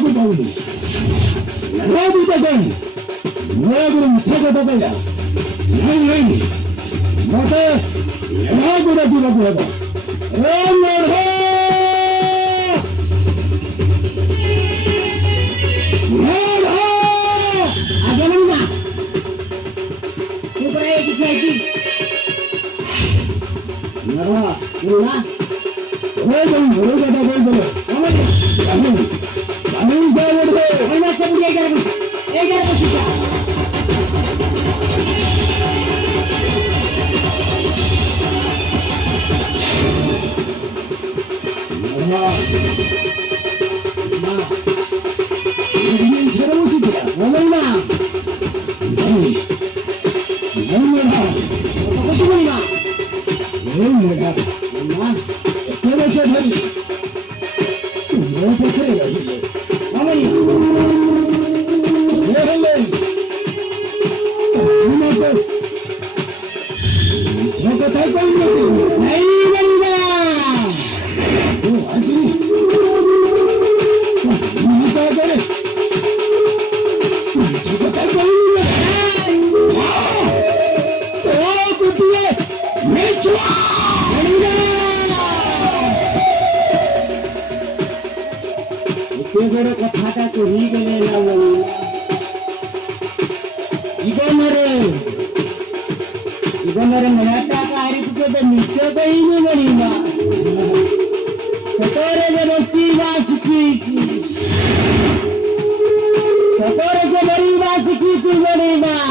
को बोली नराबी तकन नराबी मुठे को तकया नहीं मते नराबी रखी रखा ए नरहा नरहा आगे नहीं तू करे किसी नरहा बोला ओए तुम बोलो बेटा बोल बोलो अमन अमन से बोल दो अमन से बोलिए क्या एक बार पूछा नरहा मां ये जरूर सीखा अमन ना नहीं नरहा तो कुछ नहीं ना ये नरहा ना तेरे से भरी मैं तो खेल रही है अमन ये ले मैं तो छोटा था कोई नहीं बंदा तू आजी मैं क्या करे छोटा था कोई नहीं तो कुटिए मैं चुआ बड़े कथा को ही गले ना बोली इगोनरे मनाता का आरी के तो नीचे को ही नहीं बनी ना सतोरे के बच्ची बास की सतोरे के बड़ी बास की तू बड़ी मां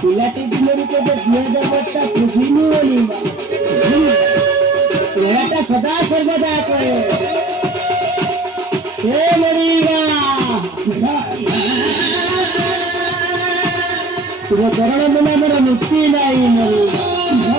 पिलाटी मेरे को तो दिया जाता खुशी नहीं बोली मां बेटा सदा सर्वदा करे हे मरीगा तुम्हें करण बिना मेरा मुक्ति नहीं मरीगा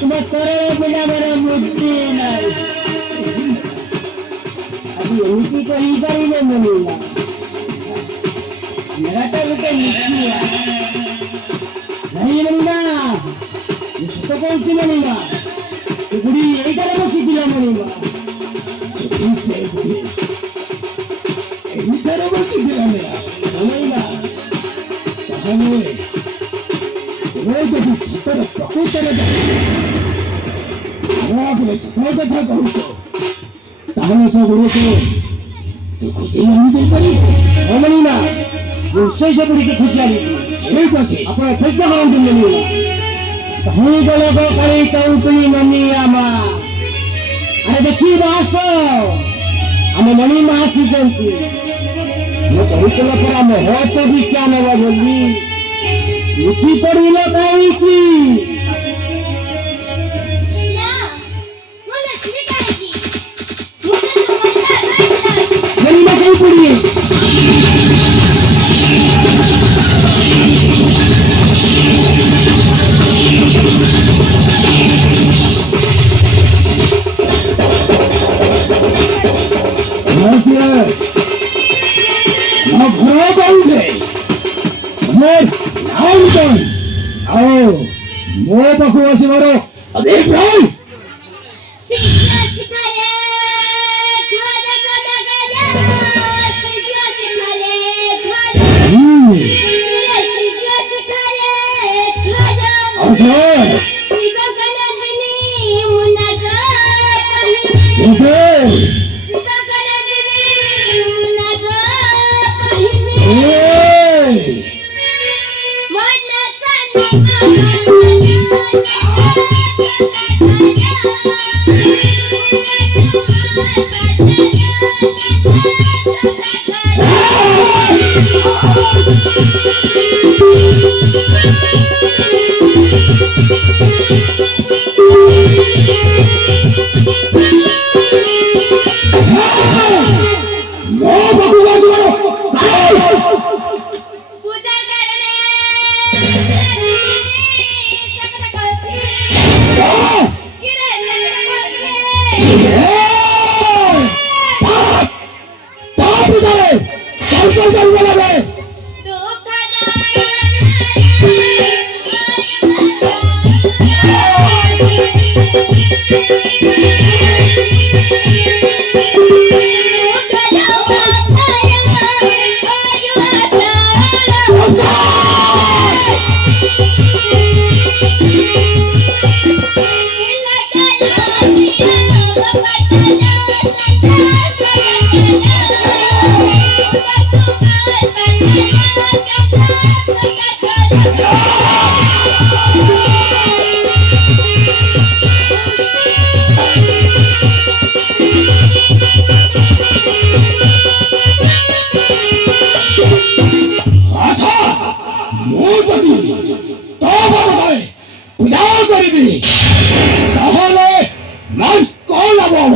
तुम्हें करण बिना मेरा मुक्ति नहीं अभी उनकी को ही करी नहीं मरीगा मेरा तो उनके मुक्ति है नहीं मरीगा इसको कौन सी मरीगा गुड़ी यही तरह बसी दिला मरीगा छुट्टी से गुड़ी यही तरह बसी दिला मेरा मरीगा कहानी वो जब सतर प्रकृति में आपने सतर कथा कहूँ तो ताने से गुरु को तो खुशी नहीं दे पाई मरीगा वो शेष गुड़ी की खुशी आई एक अच्छी अपना फिर जहाँ दिन मरीगा हूँ बोले को करी कंपनी मनी आमा अरे देखी बासो हमें मनी मासी जनती ये कहीं तो पर हमें हो तो भी क्या नवा बोली ऊंची पड़ी लो कहीं की ना वो लक्ष्मी कहेगी मुझे तो बोलता मनी में कहीं पड़ी है मोह बकवास मारो अबे भाई सीखा सिखा ले खाना खाना खाना सीखा सिखा ले खाना सीखा सिखा ले खाना अच्छा सीखा खाना बनी मुनागा कहीं सीधे सीखा खाना बनी मुनागा कहीं যদি তো বদলে পূজা করিবি তাহলে মন কোন হব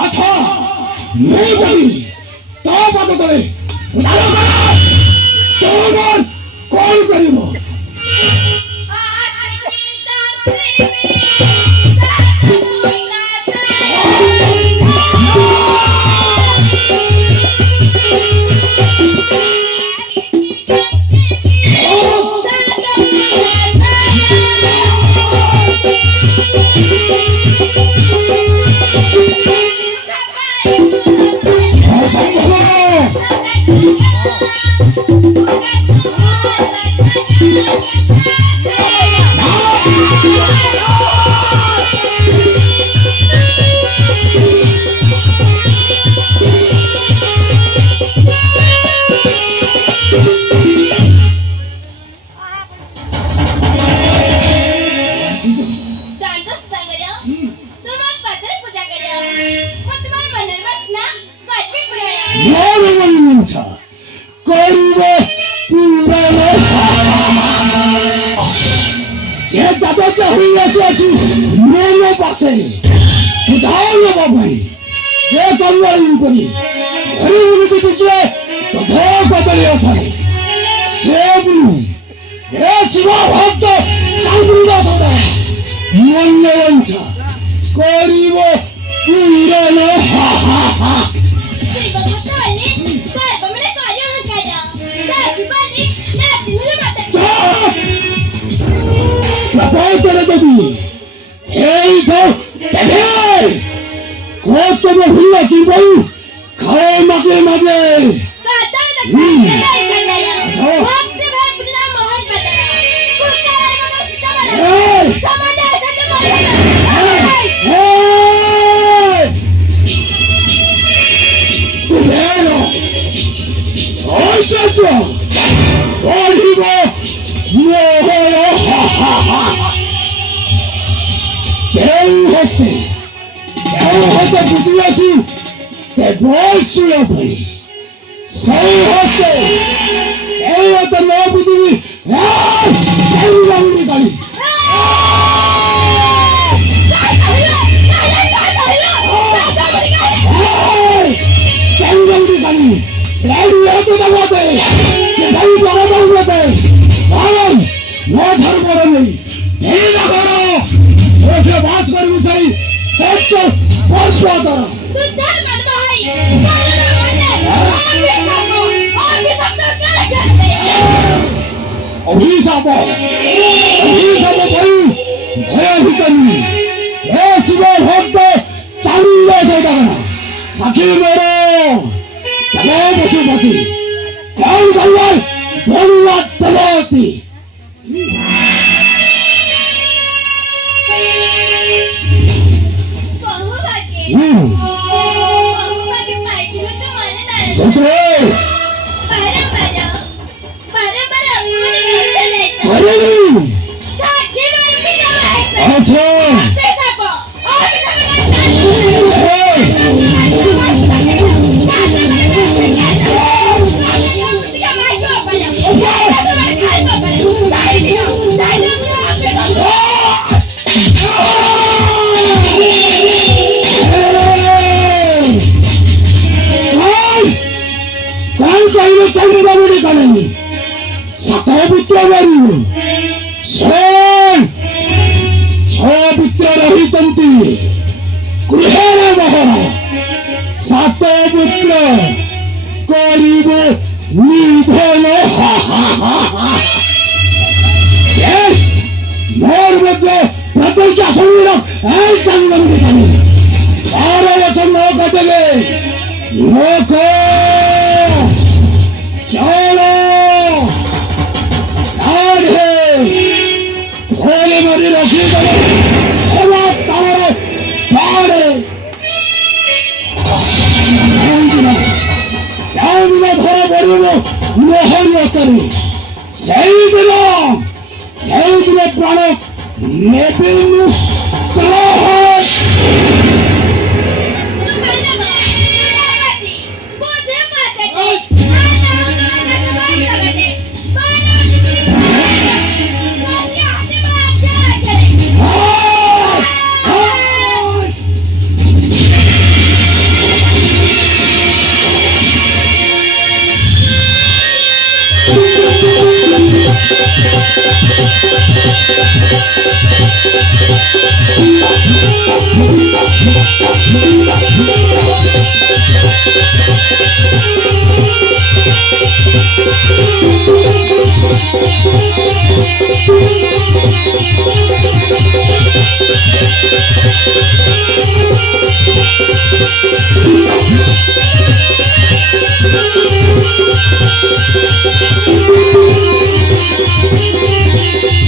আচ্ছা मैं जाबी तो बदले তোমার কল করিব করিব পুরানো যে যাতে হইয়াছে আছি মনে পাশে যাও না বাবাই যে কল্যাণ করি হরি বলি তুকে তো ধরে আসারে সে বলি এ শিবা ভক্ত সাংগুদা সদা মন্যবঞ্চা করিব পুরানো এই তো কত ভুল কি বল খাও মাকে মাকে বুঝিয়াছি তে বলছিল ভাই সেই হতে ন বুঝিবি গাড়ি গাড়ি গাড়ি হতে দাবাতে গাড়ি দাবাতে কারণ ও ধর্ম নেই এই না করো ওকে বাস করবি সেই সত্য বসবাতা तू चल मन भाई चल ना मुझे और भी सब तो क्या करते অভিশাপ বই ভয়ভিতনী হে শিব ভক্ত চান্দ সৌদাগরা সাক্ষী মেরো তবে পশুপতি কোন গল্লার বল্লা তলতি बहु भागे पाइल तो माने ना সত্রে बारा अपने घर से लेता করে साक्षी मार भी जाए আচ্ছা पैसा को और भी सब কোন কইলে চন্দ্রবাবুরে কানেনি সাতপুত্র বাড়ি ছপুত্র রহিতন্তি গৃহের মহড়া সাতপুত্র করিব নিধন বেশ মো এই জঙ্গল জানি 12 বছর ন কাটবে লোক চলো আরে ধরে মারি রাখি দেবো এবার তারা পারে চাউমিনা ধরা পড়িব মোহন রতনে সেই দিন প্রাণ নেবে